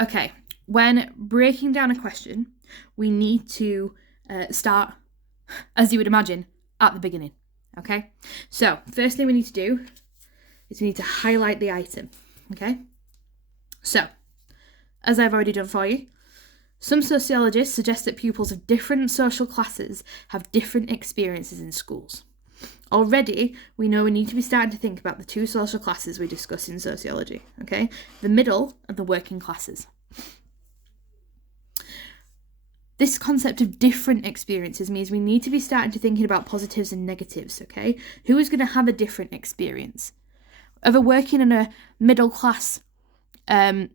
Okay, when breaking down a question, we need to start, as you would imagine, at the beginning. Okay, so first thing we need to do is we need to highlight the item. Okay, so as I've already done for you, some sociologists suggest that pupils of different social classes have different experiences in schools. Already, we know we need to be starting to think about the two social classes we discuss in sociology, okay? The middle and the working classes. This concept of different experiences means we need to be starting to thinking about positives and negatives, okay? Who is going to have a different experience? Of a working in a middle class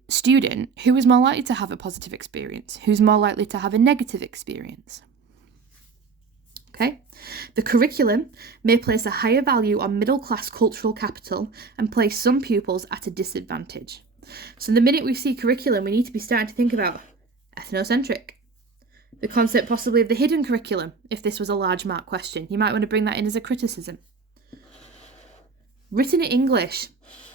student, who is more likely to have a positive experience? Who's more likely to have a negative experience? Okay, the curriculum may place a higher value on middle-class cultural capital and place some pupils at a disadvantage. So the minute we see curriculum, we need to be starting to think about ethnocentric. The concept possibly of the hidden curriculum, if this was a large mark question. You might want to bring that in as a criticism. Written in English,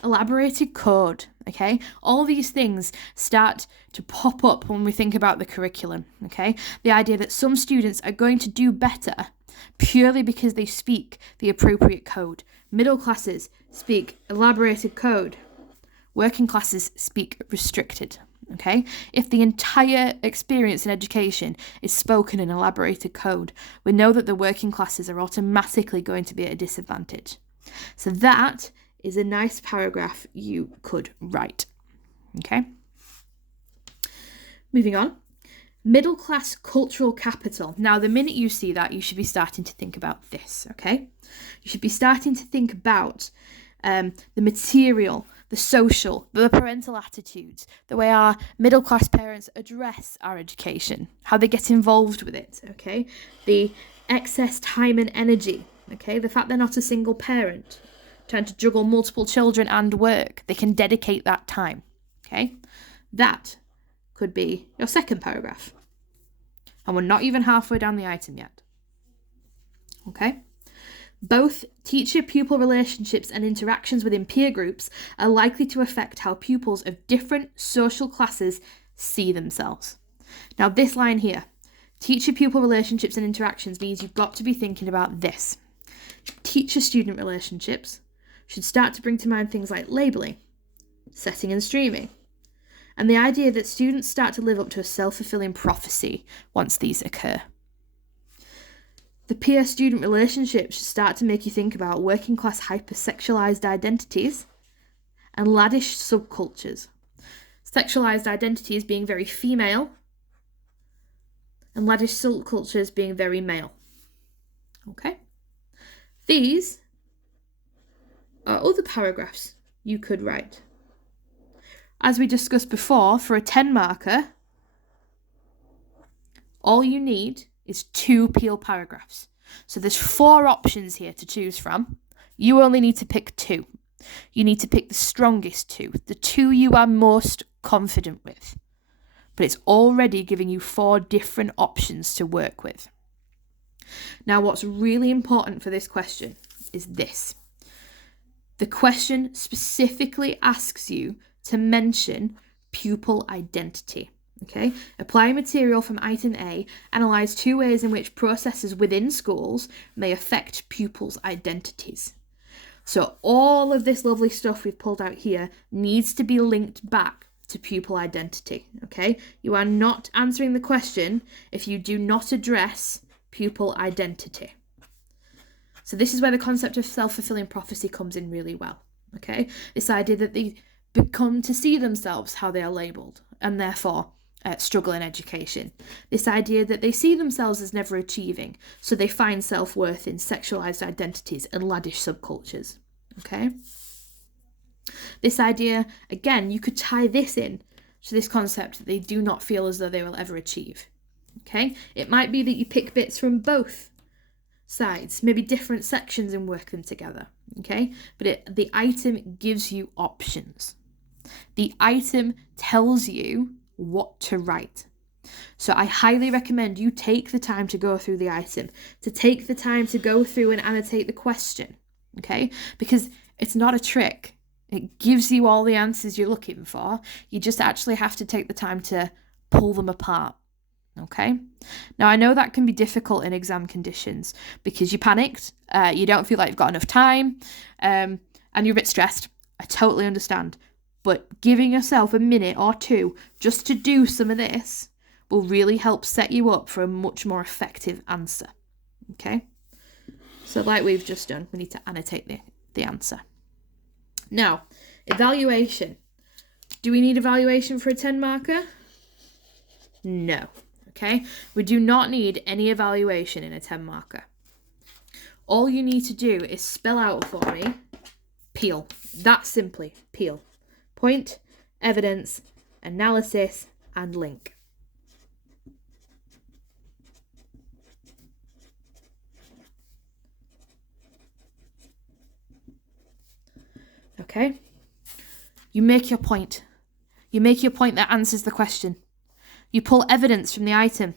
elaborated code, okay? All these things start to pop up when we think about the curriculum, okay? The idea that some students are going to do better purely because they speak the appropriate code. Middle classes speak elaborated code. Working classes speak restricted, okay? If the entire experience in education is spoken in elaborated code, we know that the working classes are automatically going to be at a disadvantage. So that is a nice paragraph you could write. Okay. Moving on. Middle class cultural capital. Now, the minute you see that, you should be starting to think about this, okay? You should be starting to think about the material, the social, the parental attitudes, the way our middle class parents address our education, how they get involved with it, okay? The excess time and energy. Okay, the fact they're not a single parent, trying to juggle multiple children and work, they can dedicate that time. Okay, that could be your second paragraph. And we're not even halfway down the item yet. Okay, both teacher-pupil relationships and interactions within peer groups are likely to affect how pupils of different social classes see themselves. Now, this line here, teacher-pupil relationships and interactions, means you've got to be thinking about this. Teacher-student relationships should start to bring to mind things like labelling, setting and streaming, and the idea that students start to live up to a self-fulfilling prophecy once these occur. The peer-student relationship should start to make you think about working-class hypersexualised identities and laddish subcultures. Sexualised identities being very female and laddish subcultures being very male. Okay? These are other paragraphs you could write. As we discussed before, for a 10 marker, all you need is 2 peel paragraphs. So there's 4 options here to choose from. You only need to pick 2. You need to pick the strongest 2, the 2 you are most confident with. But it's already giving you 4 different options to work with. Now, what's really important for this question is this. The question specifically asks you to mention pupil identity. Okay? Apply material from item A, analyse 2 ways in which processes within schools may affect pupils' identities. So all of this lovely stuff we've pulled out here needs to be linked back to pupil identity. Okay? You are not answering the question if you do not address pupil identity. So this is where the concept of self-fulfilling prophecy comes in really well, okay? This idea that they become to see themselves how they are labelled and therefore struggle in education. This idea that they see themselves as never achieving, so they find self-worth in sexualised identities and laddish subcultures, okay? This idea, again, you could tie this in to this concept that they do not feel as though they will ever achieve. Okay, it might be that you pick bits from both sides, maybe different sections, and work them together. Okay, but the item gives you options. The item tells you what to write. So I highly recommend you take the time to go through the item, to take the time to go through and annotate the question. Okay, because it's not a trick. It gives you all the answers you're looking for. You just actually have to take the time to pull them apart. Okay? Now, I know that can be difficult in exam conditions because you panicked, you don't feel like you've got enough time, and you're a bit stressed. I totally understand. But giving yourself a minute or two just to do some of this will really help set you up for a much more effective answer. Okay? So like we've just done, we need to annotate the answer. Now, evaluation. Do we need evaluation for a 10 marker? No. Okay? We do not need any evaluation in a 10 marker. All you need to do is spell out for me PEAL. That simply, PEAL. Point, evidence, analysis, and link. Okay? You make your point. You make your point that answers the question. You pull evidence from the item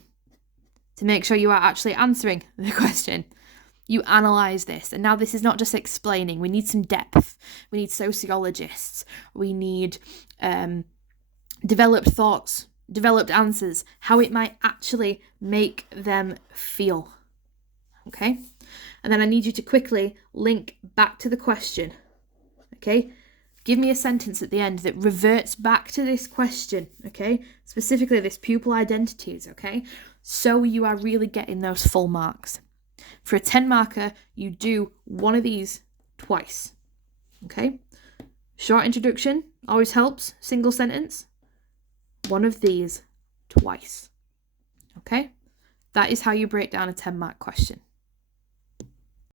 to make sure you are actually answering the question. You analyse this. And now this is not just explaining. We need some depth. We need sociologists. We need developed thoughts, developed answers, how it might actually make them feel. Okay? And then I need you to quickly link back to the question. Okay? Give me a sentence at the end that reverts back to this question, okay? Specifically, this pupil identities, okay? So you are really getting those full marks. For a 10 marker, you do one of these twice, okay? Short introduction always helps, single sentence. One of these twice, okay? That is how you break down a 10 mark question.